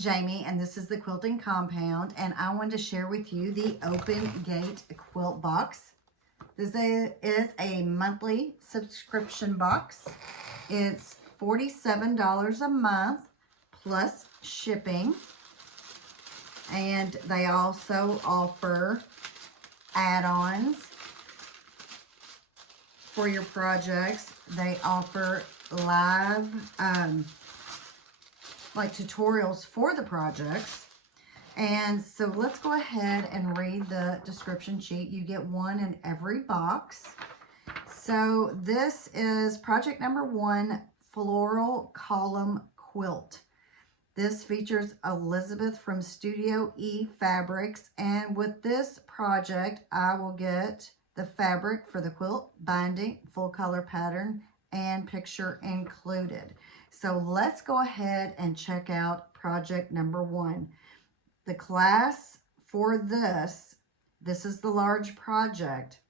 Jamie, and this is the Quilting Compound, and I wanted to share with you the Open Gate quilt box. This is a monthly subscription box. It's $47 a month plus shipping, and they also offer add-ons for your projects. They offer live like tutorials for the projects. And so let's go ahead and read the description sheet. You get one in every box. So this is project number 1, Floral Column Quilt. This features Elizabeth from Studio E Fabrics, and with this project I will get the fabric for the quilt, binding, full color pattern, and picture included. So let's go ahead and check out project number 1. The class for this is the large project,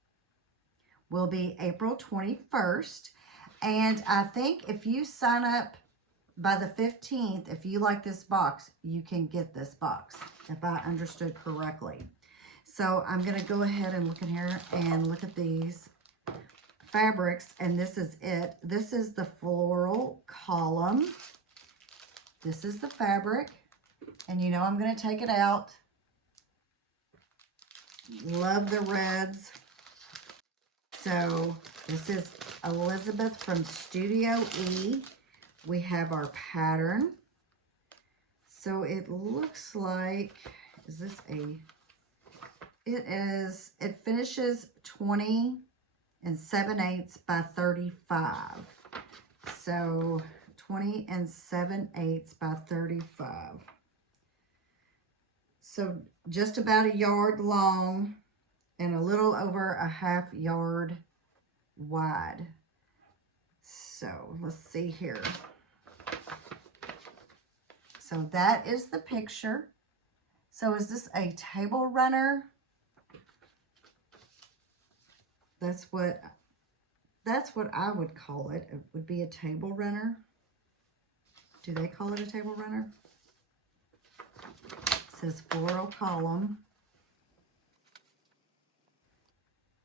will be April 21st. And I think if you sign up by the 15th, if you like this box, you can get this box, if I understood correctly. So I'm going to go ahead and look in here and look at these fabrics, and this is it. This is the floral column. This is the fabric, and you know I'm going to take it out. Love the reds. So this is Elizabeth from Studio E. We have our pattern. So it looks like, is this a, it finishes 20 and 7/8 by 35. So 20 and 7/8 by 35. So just about a yard long and a little over a ½ yard wide. So let's see here. So that is the picture. So is this a table runner? That's what I would call it. It would be a table runner. Do they call it a table runner? It says floral column.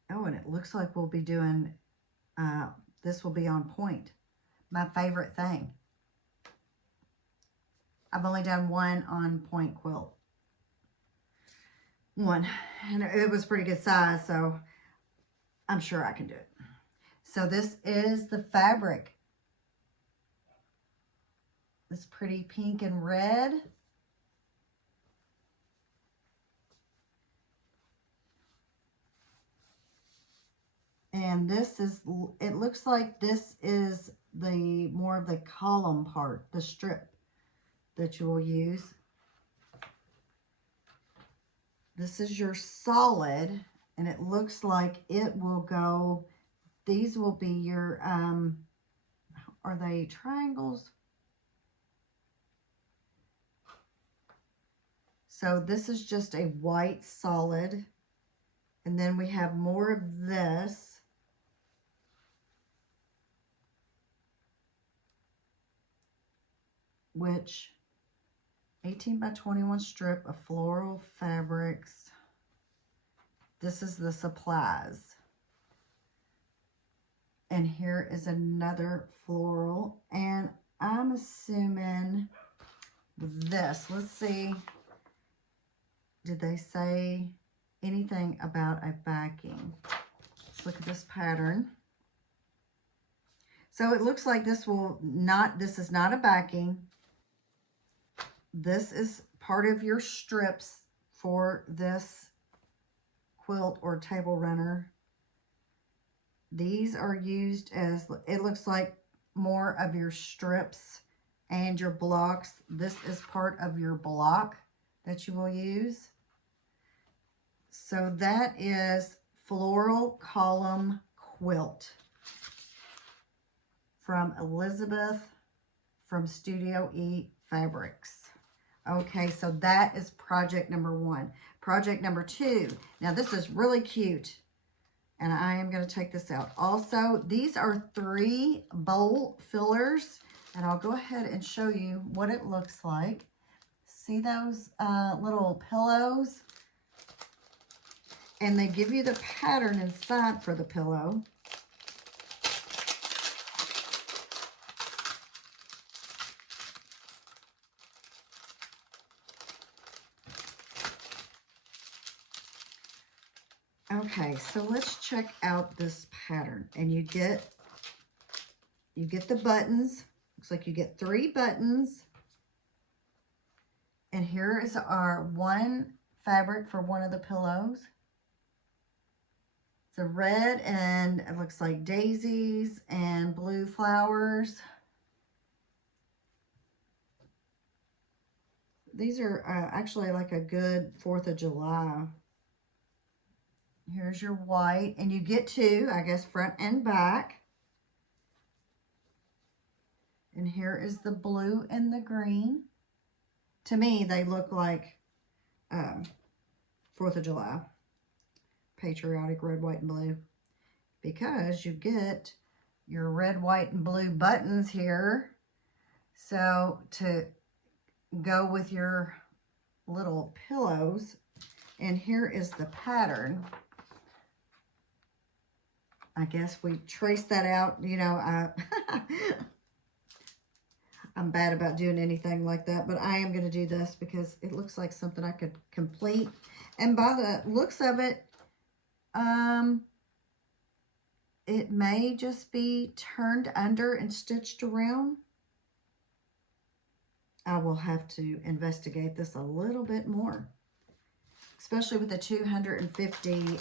Oh, and it looks like we'll be doing, this will be on point. My favorite thing. I've only done one on point quilt. One, and it was pretty good size, so I'm sure I can do it. So this is the fabric. This pretty pink and red. And this is, it looks like this is the more of the column part, the strip that you will use. This is your solid, and it looks like it will go, these will be your, are they triangles? So this is just a white solid, and then we have more of this. Which 18 by 21 strip of floral fabrics. This is the supplies. And here is another floral. And I'm assuming this, let's see, did they say anything about a backing? Let's look at this pattern. So it looks like this will not, this is not a backing. This is part of your strips for this quilt or table runner. These are used as, it looks like more of your strips and your blocks. This is part of your block that you will use. So that is Floral Column Quilt from Elizabeth from Studio E Fabrics. Okay, so that is project number 1. Project number 2. Now this is really cute, and I am going to take this out. Also, these are 3 bowl fillers, and I'll go ahead and show you what it looks like. See those little pillows? And they give you the pattern inside for the pillow. Okay, so let's check out this pattern. And you get the buttons. Looks like you get 3 buttons. And here is our one fabric for one of the pillows. It's a red and it looks like daisies and blue flowers. These are actually like a good 4th of July. Here's your white, and you get 2, I guess, front and back. And here is the blue and the green. To me, they look like 4th of July. Patriotic red, white, and blue. Because you get your red, white, and blue buttons here. So to go with your little pillows. And here is the pattern. I guess we trace that out. You know, I'm bad about doing anything like that, but I am going to do this because it looks like something I could complete. And by the looks of it, it may just be turned under and stitched around. I will have to investigate this a little bit more, especially with the 250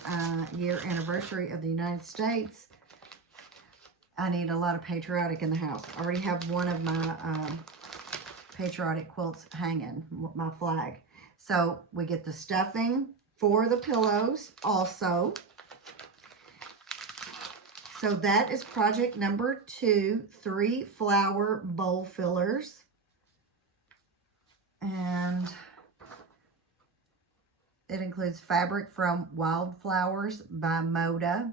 year anniversary of the United States. I need a lot of patriotic in the house. I already have one of my patriotic quilts hanging, my flag. So we get the stuffing for the pillows also. So that is project number 2, 3 flower bowl fillers. And it includes fabric from Wildflowers by Moda,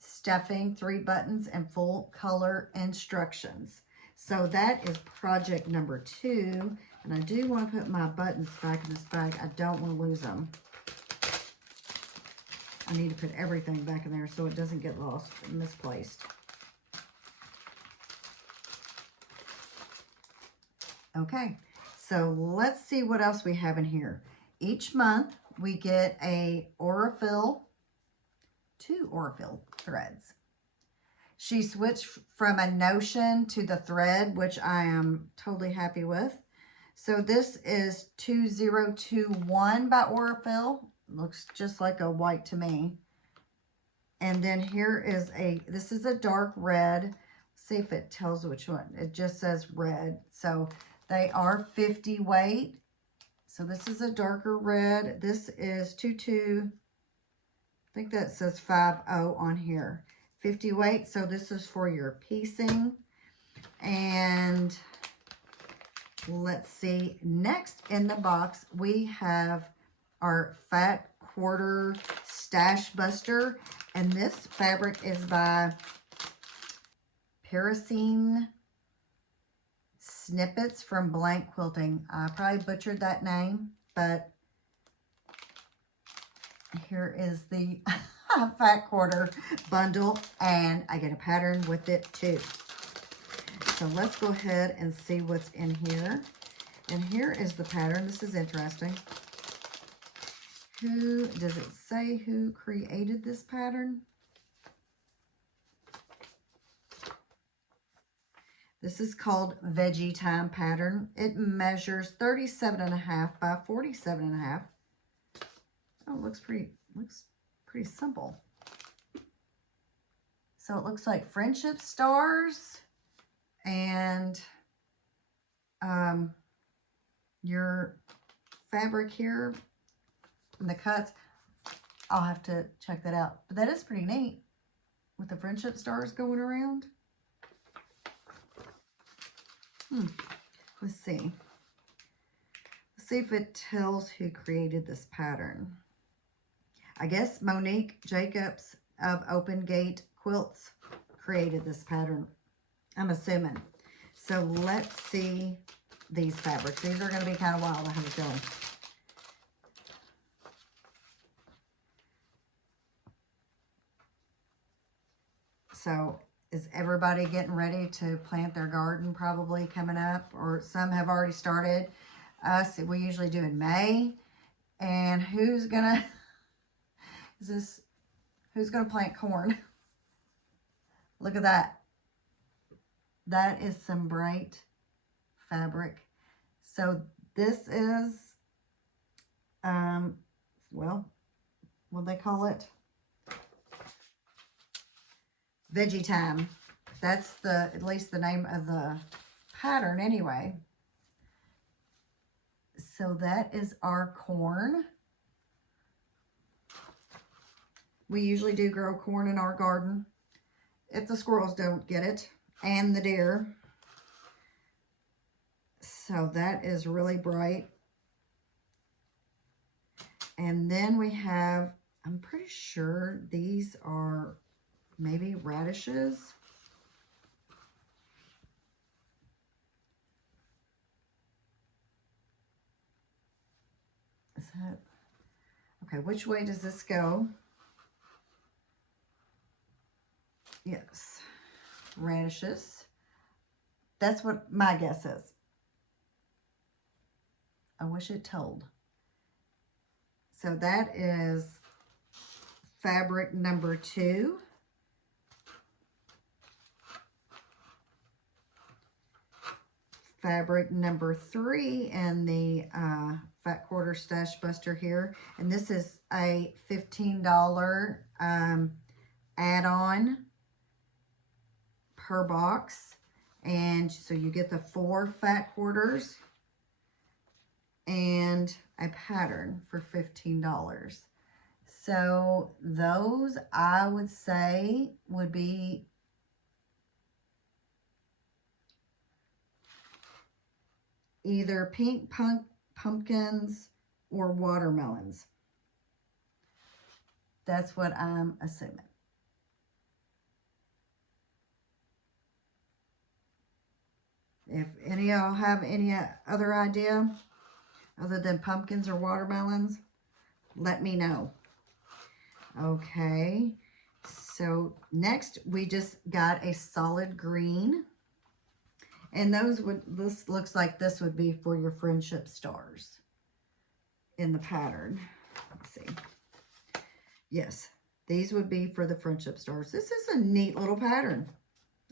stuffing, 3 buttons, and full color instructions. So that is project number 2. And I do want to put my buttons back in this bag. I don't want to lose them. I need to put everything back in there so it doesn't get lost or misplaced. Okay, so let's see what else we have in here. Each month we get a Aurifil, 2 Aurifil threads. She switched from a notion to the thread, which I am totally happy with. So this is 2021 by Aurifil. Looks just like a white to me. And then here is this is a dark red. See if it tells which one. It just says red. So they are 50 weight. So this is a darker red. This is 22. I think that says 50 on here. 50 weight. So this is for your piecing. And let's see. Next in the box, we have our Fat Quarter Stash Buster. And this fabric is by Parasine Snippets from Blank Quilting. I probably butchered that name, but here is the Fat Quarter bundle, and I get a pattern with it too. So let's go ahead and see what's in here. And here is the pattern. This is interesting. Who does it say who created this pattern? This is called Veggie Time pattern. It measures 37.5 by 47.5. Oh, it looks pretty simple. So it looks like friendship stars and your fabric here and the cuts. I'll have to check that out. But that is pretty neat with the friendship stars going around. Let's see. Let's see if it tells who created this pattern. I guess Monique Jacobs of Open Gate Quilts created this pattern, I'm assuming. So let's see these fabrics. These are going to be kind of wild, I have a feeling. So is everybody getting ready to plant their garden probably coming up? Or some have already started. Us, we usually do in May. And who's gonna plant corn? Look at that. That is some bright fabric. So this is well, what do they call it? Veggie time. That's at least the name of the pattern anyway. So that is our corn. We usually do grow corn in our garden if the squirrels don't get it, and the deer. So that is really bright. And then we have, I'm pretty sure these are maybe radishes. Is that, okay, which way does this go? Yes, radishes. That's what my guess is. I wish it told. So that is fabric number 2. Fabric number 3 and the Fat Quarter Stash Buster here. And this is a $15 add-on per box. And so you get the 4 fat quarters and a pattern for $15. So those, I would say, would be either pink pumpkins or watermelons. That's what I'm assuming. If any of y'all have any other idea other than pumpkins or watermelons, let me know. Okay, so next we just got a solid green. And this looks like this would be for your friendship stars in the pattern. Let's see. Yes, these would be for the friendship stars. This is a neat little pattern.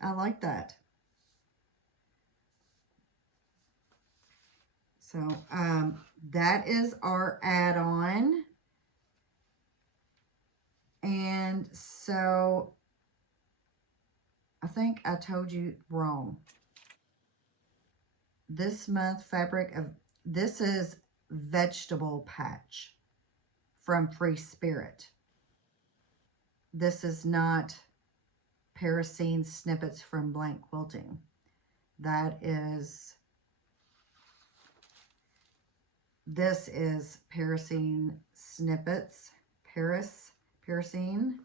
I like that. So that is our add-on. And so I think I told you wrong. This month this is Vegetable Patch from Free Spirit. This is not Parasine Snippets from Blank Quilting. This is Parasine Snippets, Parasine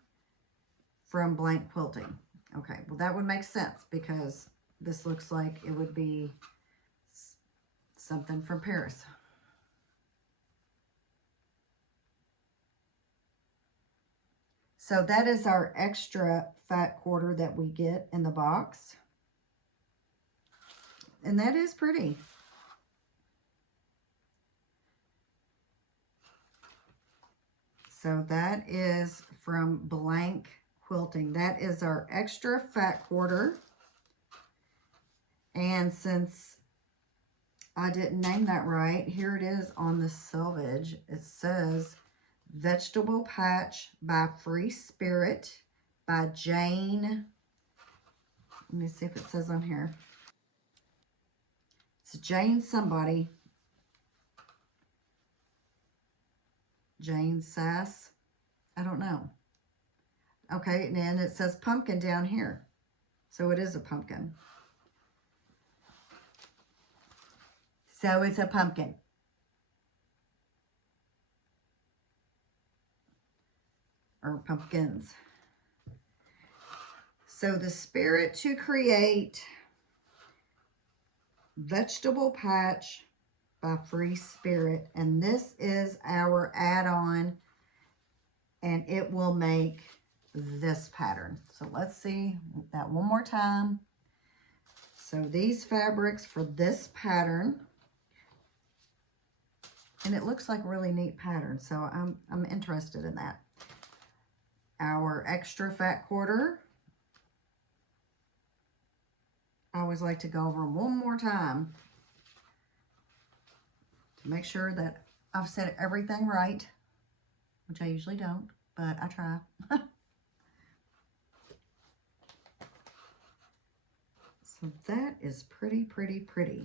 from Blank Quilting. Okay, well that would make sense because this looks like it would be something from Paris. So that is our extra fat quarter that we get in the box. And that is pretty. So that is from Blank Quilting. That is our extra fat quarter. And since I didn't name that right, here it is on the selvage. It says Vegetable Patch by Free Spirit by Jane. Let me see if it says on here. It's Jane somebody. Jane Sass. I don't know. Okay, and then it says pumpkin down here. So it is a pumpkin. So it's a pumpkin. Or pumpkins. So the spirit to create Vegetable Patch by Free Spirit. And this is our add-on, and it will make this pattern. So let's see that one more time. So these fabrics for this pattern, and it looks like a really neat pattern, so I'm interested in that. Our extra fat quarter. I always like to go over them one more time to make sure that I've said everything right, which I usually don't, but I try. So that is pretty, pretty, pretty.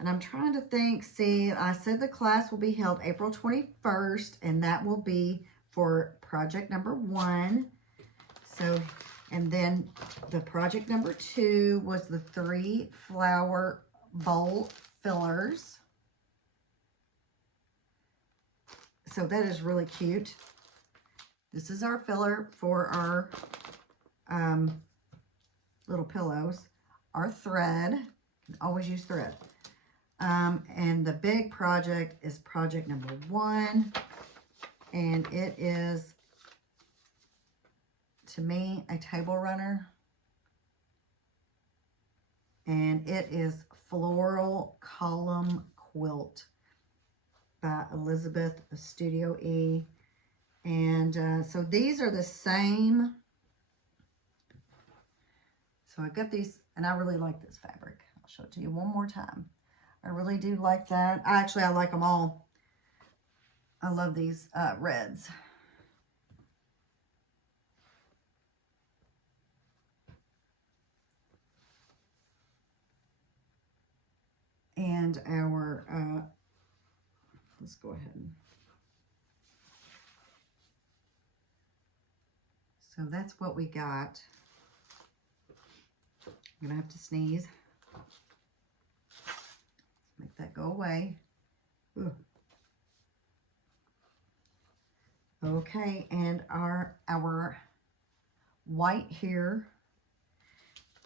And I'm trying to think, see, I said the class will be held April 21st, and that will be for project number 1. So, and then the project number 2 was the 3 flower bowl fillers. So that is really cute. This is our filler for our little pillows. Our thread, always use thread. And the big project is project number 1. And it is, to me, a table runner. And it is Floral Column Quilt by Elizabeth Studio E. And so these are the same. So I got these, and I really like this fabric. I'll show it to you one more time. I really do like that. Actually, I like them all. I love these reds. And our, let's go ahead. So that's what we got. I'm gonna have to sneeze. Make that go away. Ugh. Okay, and our white here.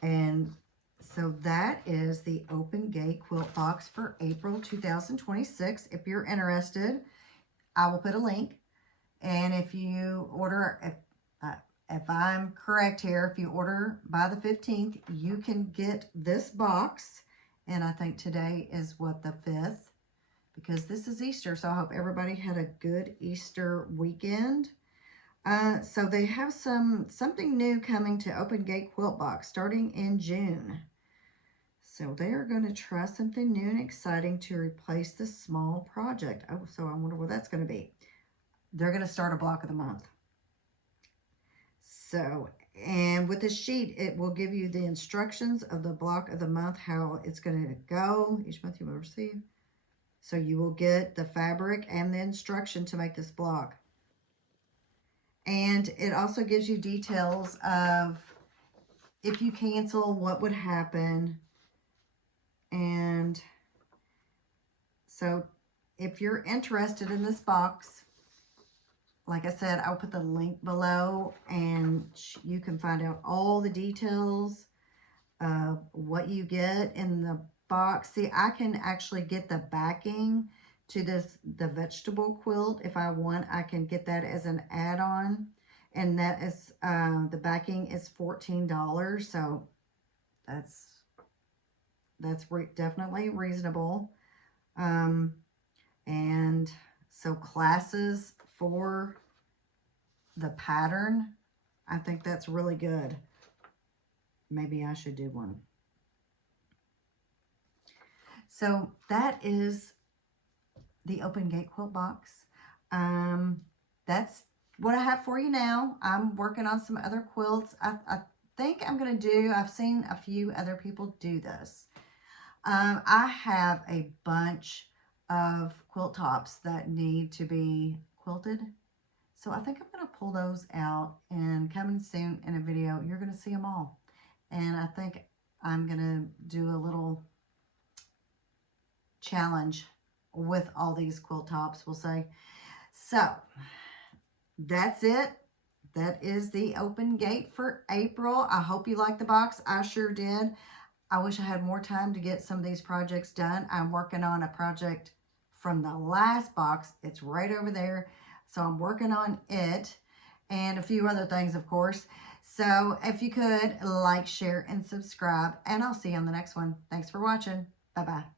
And so that is the Open Gate Quilt Box for April 2026. If you're interested, I will put a link. And if you order, if I'm correct here, if you order by the 15th, you can get this box. And I think today is what, the 5th? Because this is Easter, so I hope everybody had a good Easter weekend. So they have something new coming to Open Gate Quilt Box starting in June. So they are going to try something new and exciting to replace the small project. Oh, so I wonder what that's going to be. They're going to start a block of the month. So, and with the sheet, it will give you the instructions of the block of the month, how it's going to go. Each month you will receive. So you will get the fabric and the instruction to make this block. And it also gives you details of if you cancel, what would happen. And so if you're interested in this box, like I said, I'll put the link below and you can find out all the details of what you get in the box. See, I can actually get the backing to the vegetable quilt. If I want, I can get that as an add-on. And that is, the backing is $14. So that's definitely reasonable. And so classes for the pattern, I think that's really good. Maybe I should do one. So that is the Open Gate Quilt Box. That's what I have for you now. I'm working on some other quilts. I think I'm going to do, I've seen a few other people do this. I have a bunch of quilt tops that need to be quilted. So I think I'm going to pull those out, and coming soon in a video, you're going to see them all. And I think I'm going to do a little challenge with all these quilt tops, we'll say. So that's it. That is the Open Gate for April. I hope you liked the box. I sure did. I wish I had more time to get some of these projects done. I'm working on a project from the last box. It's right over there. So I'm working on it and a few other things, of course. So if you could like, share, and subscribe, and I'll see you on the next one. Thanks for watching. Bye-bye.